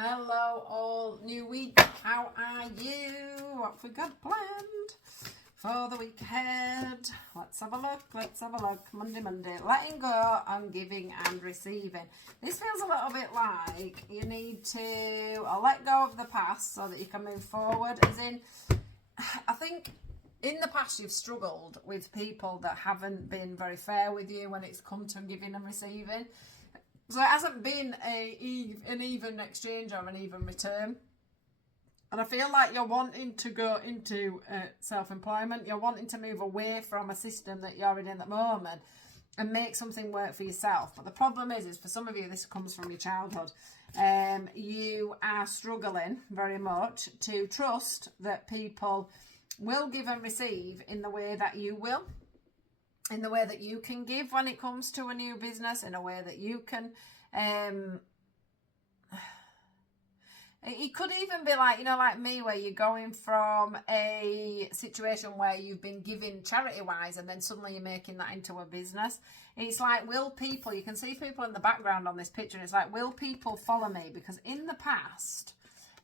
Hello all, new week, how are you? What have we got planned for the week ahead? Let's have a look, Monday, letting go on giving and receiving. This feels a little bit like you need to let go of the past so that you can move forward, as in, I think in the past you've struggled with people that haven't been very fair with you when it's come to giving and receiving. So it hasn't been an even exchange or an even return. And I feel like you're wanting to go into self-employment. You're wanting to move away from a system that you're in at the moment and make something work for yourself. But the problem is for some of you, this comes from your childhood. You are struggling very much to trust that people will give and receive in the way that you will. In the way that you can give when it comes to a new business, in a way that you can, it could even be like, like me, where you're going from a situation where you've been giving charity-wise and then suddenly you're making that into a business. It's like, will people, you can see people in the background on this picture, and it's like, will people follow me? Because in the past,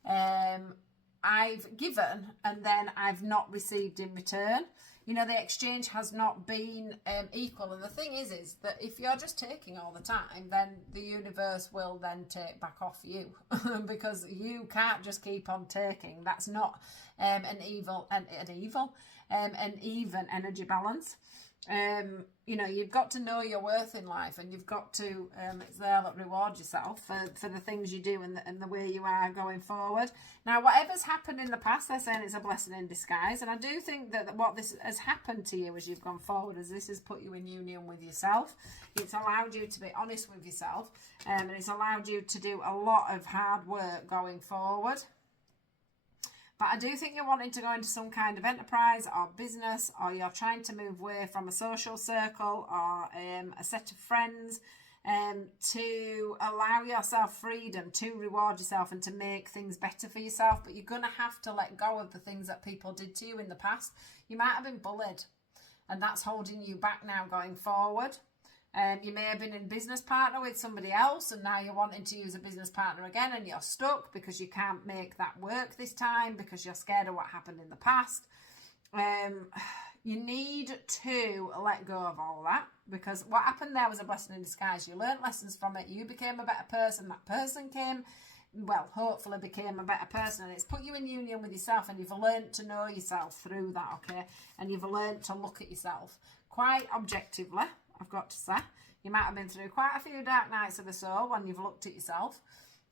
I've given and then I've not received in return. The exchange has not been equal. And the thing is that if you're just taking all the time, then the universe will then take back off you because you can't just keep on taking. That's not an even energy balance. You've got to know your worth in life, and you've got to it's there that reward yourself for the things you do and the way you are going forward. Now, whatever's happened in the past, they're saying it's a blessing in disguise, and I do think that what this has happened to you as you've gone forward is this has put you in union with yourself. It's allowed you to be honest with yourself, and it's allowed you to do a lot of hard work going forward. But I do think you're wanting to go into some kind of enterprise or business, or you're trying to move away from a social circle or a set of friends to allow yourself freedom, to reward yourself and to make things better for yourself. But you're going to have to let go of the things that people did to you in the past. You might have been bullied, and that's holding you back now going forward. You may have been in business partner with somebody else, and now you're wanting to use a business partner again, and you're stuck because you can't make that work this time because you're scared of what happened in the past. You need to let go of all that, because what happened there was a blessing in disguise. You learned lessons from it. You became a better person. That person hopefully became a better person, and it's put you in union with yourself, and you've learned to know yourself through that, okay? And you've learned to look at yourself quite objectively, I've got to say. You might have been through quite a few dark nights of the soul when you've looked at yourself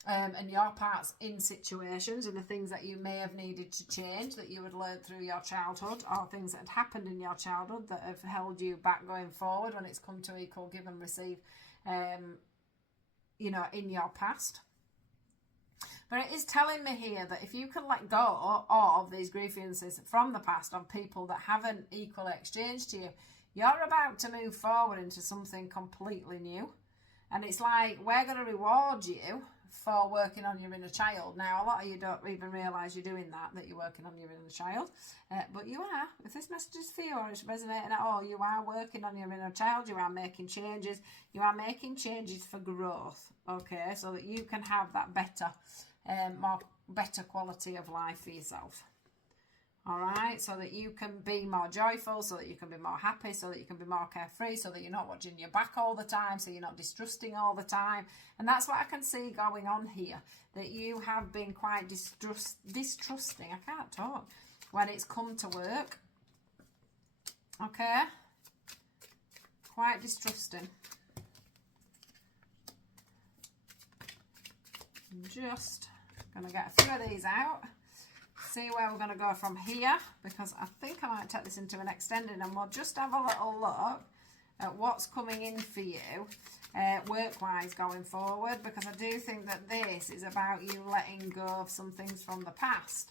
and your parts in situations and the things that you may have needed to change that you had learned through your childhood, or things that had happened in your childhood that have held you back going forward when it's come to equal give and receive, in your past. But it is telling me here that if you can let go of these grievances from the past on people that haven't equally exchanged to you, you're about to move forward into something completely new. And it's like, we're going to reward you for working on your inner child. Now, a lot of you don't even realise you're doing that you're working on your inner child. But you are. If this message is for you or it's resonating at all, you are working on your inner child. You are making changes. You are making changes for growth, okay? So that you can have that better quality of life for yourself. All right, so that you can be more joyful, so that you can be more happy, so that you can be more carefree, so that you're not watching your back all the time, so you're not distrusting all the time. And that's what I can see going on here, that you have been quite distrusting. I can't talk when it's come to work. Okay, quite distrusting. I'm just going to get a few of these out. See where we're going to go from here, because I think I might take this into an extended, and we'll just have a little look at what's coming in for you work-wise going forward, because I do think that this is about you letting go of some things from the past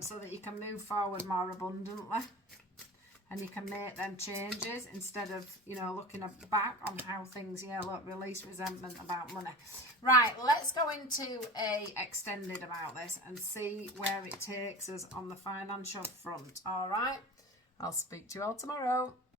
so that you can move forward more abundantly and you can make them changes instead of, looking back on how things, release resentment about money. Right, let's go into a extended about this and see where it takes us on the financial front. All right, I'll speak to you all tomorrow.